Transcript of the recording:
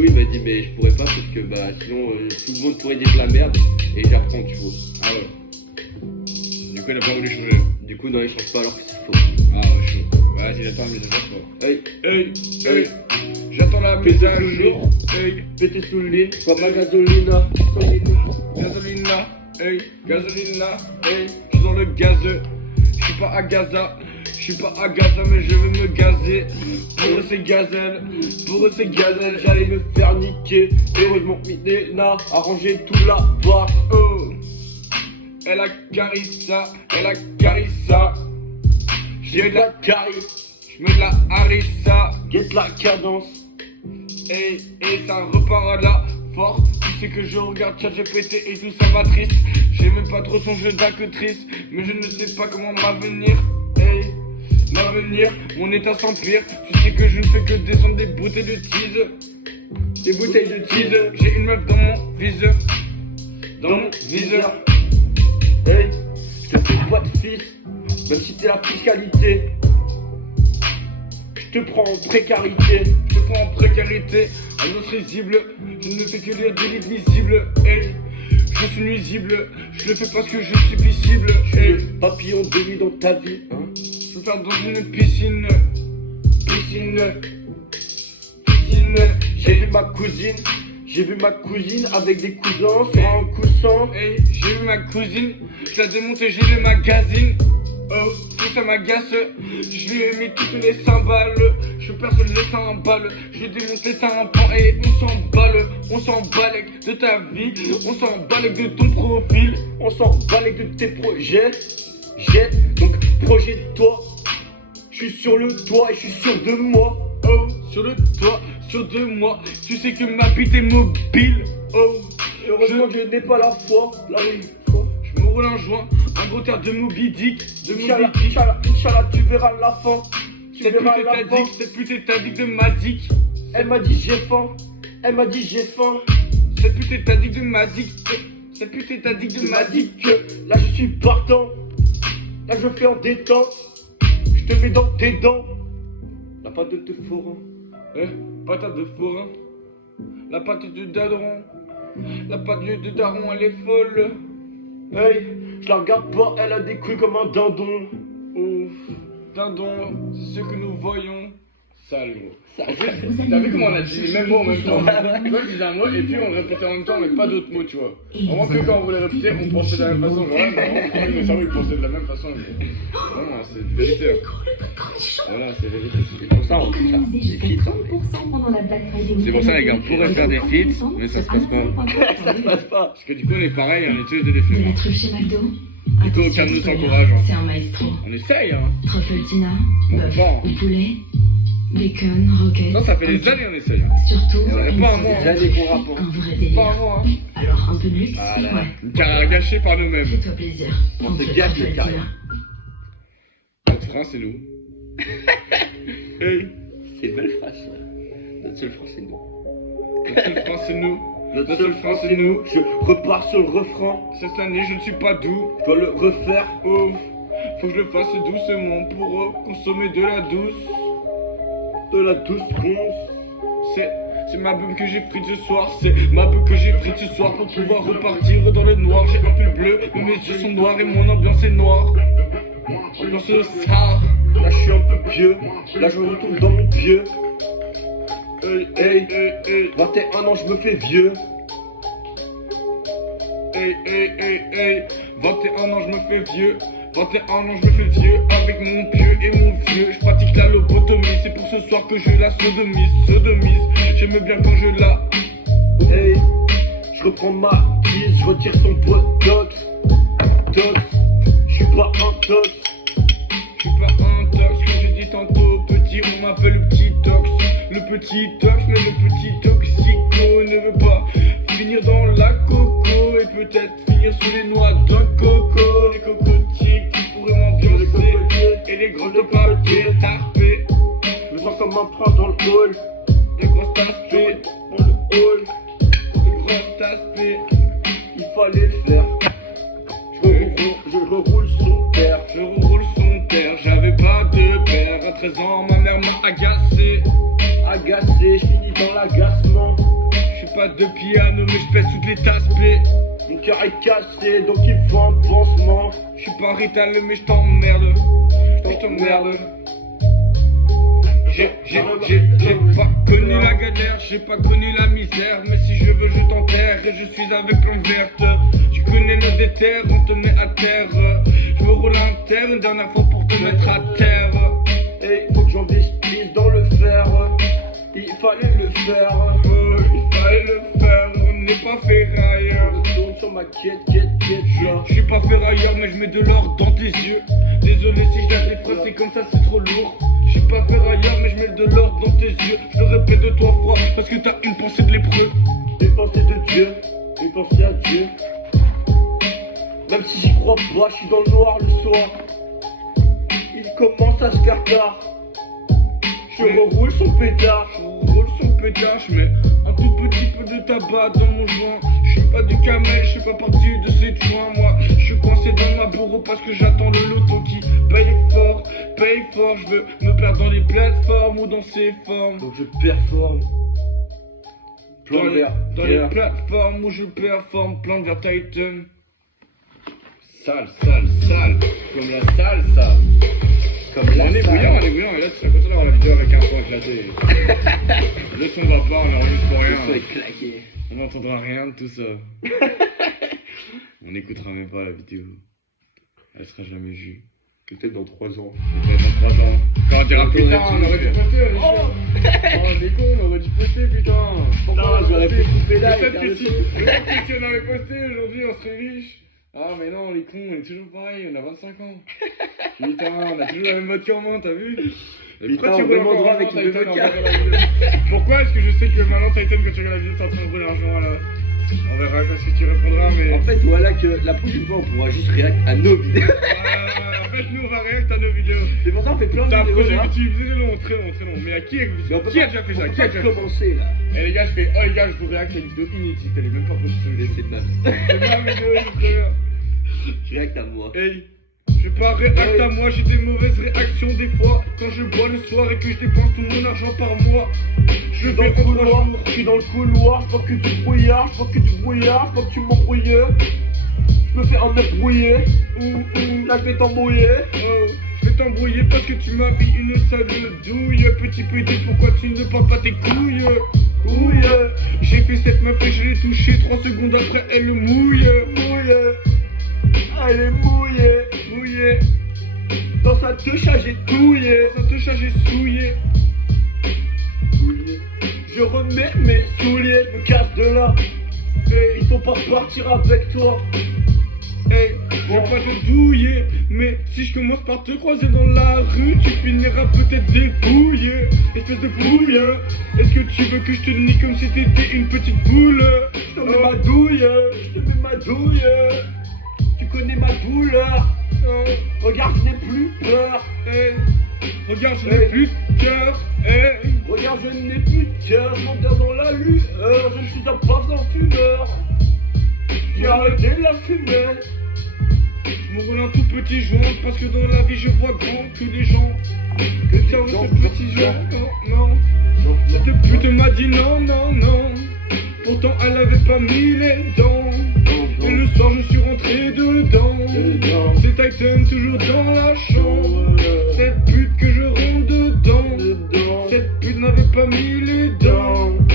tout, il m'a dit mais je pourrais pas parce que bah sinon tout le monde pourrait dire de la merde et j'apprends qu'il faut. Ah ouais. Du coup, il a pas voulu changer. Du coup, non, il change pas alors que c'est faux. Ah ouais, chaud. Vas-y, j'attends le message à toi. Hey. J'attends la mise à jour. Hey. Pété sous le lit, pas ma gasolina. Gasolina. Hey. Gasolina. Hey. J'suis dans le gazeux. J'suis pas à Gaza. J'suis pas à Gaza, mais je veux me gazer. Pour eux, c'est gazelle. Pour eux, c'est gazelle. J'allais me faire niquer. Heureusement que Midena a rangé tout là-bas. Oh. Elle a carissa. Elle a carissa. J'ai de la carie, J'mets de la harissa. guette la cadence. Et ça repart là fort. Tu sais que je regarde ChatGPT et tout ça va triste. J'ai même pas trop son jeu d'actrice, mais je ne sais pas comment m'avenir. M'avenir, mon état s'empire. Tu sais que je ne fais que descendre des bouteilles de tease. Des bouteilles de tease. J'ai une meuf dans mon viseur. Dans mon viseur. Hey, je te fais pas de fils, même si t'es la fiscalité. Je te prends en précarité. Je te prends en précarité, annonce risible. Je ne fais que lire des livres lisibles. Hey, je suis nuisible. Je le fais parce que je suis visible. Je suis Hey, le papillon de nuit dans ta vie, hein. je veux faire dans une piscine. J'ai vu ma cousine avec des cousins sur un coussin. Hey, j'ai vu ma cousine, je la démonte et j'ai le magazine. Oh, tout ça m'agace, je lui ai mis toutes les cymbales. Je perce les cymbales, je démonte les tympans et on s'emballe de ta vie, on s'emballe de ton profil. On s'en balèque de tes projets. Jette, donc projette-toi. Je suis sur le toit et je suis sûr de moi. Oh, sur le toit, sur de moi, tu sais que ma bite est mobile. Oh, Heureusement que je n'ai pas la foi. je me roule un joint, un gros terre de Moby Dick, de Moby Inch'Allah, Dick. Inch'Allah, tu verras la fin. Tu Cette pute verras est la ta fin. dick, cette pute est ta dick de ma dick. Elle m'a dit j'ai faim. Elle m'a dit j'ai faim. Cette pute est ta dick de ma dick. Cette pute est ta dick de Elle ma m'a dit dick. que là je suis partant. Là je fais en détente. Je te mets dans tes dents. La pâte de te fourrin. Patate de forain. La pâte de daron. La pâte de daron, elle est folle. Hey, je la regarde pas, elle a des couilles comme un dindon. Ouf, dindon, c'est ce que nous voyons. Sale gros. Ça- En plus, t'as vu comment on a dit les mêmes mots en même temps? Tu vois, je disais un mot et puis on le répétait en même temps, mais pas d'autres mots, tu vois. Vraiment que quand on voulait répéter, on pensait de la même façon. Voilà, vraiment, le cerveau il pensait de la même façon. Vraiment, c'est une vérité. Voilà, c'est la vérité. C'est pour ça on fait ça. Économisez Des jusqu'à feats, hein. 30% pendant la Black Friday. C'est pour ça, les gars, on pourrait faire des feats, mais ça se passe pas. Ça se passe pas. Parce que du coup, on est pareil, on est tous des De la défis. truffe chez McDo. Du coup, aucun de nous Attention, s'encourage. Hein. c'est un maestro. On essaye, hein. Truffeltina, Bon, bœuf bon. ou poulet, bacon, roquette. Non, ça fait des années on essaye. Hein. Surtout, Ça fait une pas un sauce mois, hein. Des années qu'on rappe, hein. un vrai Pas délire. un mois, hein. Alors un peu de luxe, Ah là là. ouais. Une carrière gâchée par nous-mêmes. Fais-toi plaisir. On se fait gâche, les Truffeltina. carrières. Notre frein, c'est nous. Hey, C'est une belle phrase ça. Notre seul frein c'est nous. notre seul frein, c'est nous. Notre seul frein c'est nous. Je repars sur le refrain. Cette année, je ne suis pas doux. Je dois le refaire. Oh, faut que je le fasse doucement pour consommer de la douce. De la douce ronce. C'est ma beuh que j'ai frite ce soir. C'est ma beuh que j'ai frite ce soir pour pouvoir repartir dans le noir. J'ai un pull bleu, mais mes yeux sont noirs et mon ambiance est noire. Ambiance de Sahara. Là je suis un peu vieux. Là je retourne dans mon vieux. Hey, 21 ans je me fais vieux. Hey, 21 ans, je me fais vieux. 21 ans, je me fais vieux avec mon pieu et mon vieux. Je pratique la lobotomie, c'est pour ce soir que je la sodomise. J'aime bien quand je la. Hey, je reprends ma tise, je retire son botox. Tox, je suis pas un tox. Je suis pas un tox, comme j'ai dit tantôt, petit, on m'appelle le petit tox. Le petit tox, mais le petit toxico ne veut pas finir dans la coco et peut-être finir sous les noix d'un coco. Les cocotiers qui pourraient m'ambiancer et les gros de papier tarpés. Je me sens comme un prince dans le hall. Des grosses taspées, Dans le hall, des grosses taspées. il fallait le faire. Je reroule son père. Je roule son père, j'avais pas de père. À 13 ans, ma mère m'a agacé. Agacé, je finis dans l'agacement. Je suis pas de piano, mais je pèse toutes les tasses B. Mon cœur est cassé, donc il faut un pansement. Je suis pas rital, mais je t'emmerde. Je t'emmerde. J'ai pas connu la galère, j'ai pas connu la misère. Mais si je veux, je t'enterre et je suis avec plante verte. Tu connais nos déterres, on te met à terre. Je me roule un terre une dernière fois pour te mettre à terre. Et il faut que j'investisse dans le fer. Il fallait le faire. Il fallait le faire, on n'est pas ferrailleur. Je tourne sur ma quête. Je suis pas ferrailleur, mais je mets de l'or dans tes yeux. Désolé si je garde les phrases, c'est comme ça, c'est trop lourd. Je suis pas ferrailleur, mais je mets de l'or dans tes yeux. Je le répète de toi fois, parce que t'as une pensée de lépreux. Une pensée de Dieu, une pensée à Dieu. Même si j'y crois pas, je suis dans le noir le soir. Il commence à se faire tard. Je reroule son pétard. Je roule son pétard, je mets un tout petit peu de tabac dans mon joint. Je suis pas du camel, je suis pas parti de ces joints. Moi, je suis coincé dans ma bureau parce que j'attends le loto qui paye fort. Je veux me perdre dans les plateformes ou dans ces formes. Donc je performe. Dans les plateformes où je performe, plan vers Titan. Sale. Comme la salsa. Comme la On est bouillant, et là tu serais content d'avoir la vidéo avec un son éclaté. Le son va pas, on enregistre pour rien. Le son est claqué. On n'entendra rien de tout ça. On n'écoutera même pas la vidéo. Elle sera jamais vue. Peut-être dans 3 ans. Peut-être dans 3 ans. Quand on dira putain, on on aurait dû poster, Oh on est con, on aurait dû poster, putain. Non, j'aurais pu couper là et Peut-être faire que le si son. on avait posté aujourd'hui, on serait riche. Ah mais non, les cons, on est toujours pareil, on a 25 ans. Putain, on a toujours la même vodka en main, t'as vu? Et Putain, pourquoi tu on roules demande encore droit un avec joint une Titan en vodka. regardant la vidéo? Pourquoi est-ce que je sais que maintenant Titan, quand tu regardes la vidéo, t'es en train de rouler un joint là? On verra quoi ce que tu répondras, mais... En fait, voilà que la prochaine fois, on pourra juste réact à nos vidéos. En fait, nous on va réacter à nos vidéos. C'est pour ça qu'on fait plein C'est de un vidéos projet là. YouTube très long. Mais à qui Mais on peut qui a pas- déjà fait ça? on peut Qui a pas déjà fait ça? commencer là. Eh les gars, je fais, oh les gars, je vous réacte à une vidéo inédite, elle est même pas postée sur Mais YouTube. c'est mal. C'est ma vidéo, c'est très bien. Je réacte à moi. Hey, je pas réacte à moi, j'ai des mauvaises réactions des fois. Quand je bois le soir et que je dépense tout mon argent par mois. Je Dans vais le en 3 couloir, jours. je suis dans le couloir, je vois que du brouillard, je vois que du brouillard, je vois que tu m'embrouilles. Je me fais un mec brouillé, là je vais t'embrouiller. Oh, je vais t'embrouiller parce que tu m'as mis une sale douille. Petit PD, pourquoi tu ne portes pas tes couilles? Couille, J'ai fait cette meuf et je l'ai touchée. 3 secondes après, elle mouille. elle est mouillée. Mouillée, Dans sa touche, j'ai touillé. ça te charge et souillé. Je remets mes souliers, je me casse de là. Il faut pas partir avec toi. Hey, je vais pas te douiller, mais si je commence par te croiser dans la rue, tu finiras peut-être dépouillé. Espèce de pouille, est-ce que tu veux que je te nie comme si t'étais une petite poule? Je te mets ma douille, je te mets ma douille. Tu connais ma douleur. Regarde, je n'ai plus peur. Hey, regarde, je n'ai plus de cœur. Hey, Regarde, je n'ai plus de cœur. Je m'endors dans la lueur. Je ne suis un pauvre fumeur. J'ai arrêté la fumée. je me roule un tout petit joint parce que dans la vie je vois grand que des gens. Que ça, ce petit joint, non. Cette pute m'a dit non. Pourtant elle avait pas mis les dents. Et le soir je suis rentré dedans. C'est Titan toujours dans la chambre. Cette pute que je rentre dedans. Cette pute n'avait pas mis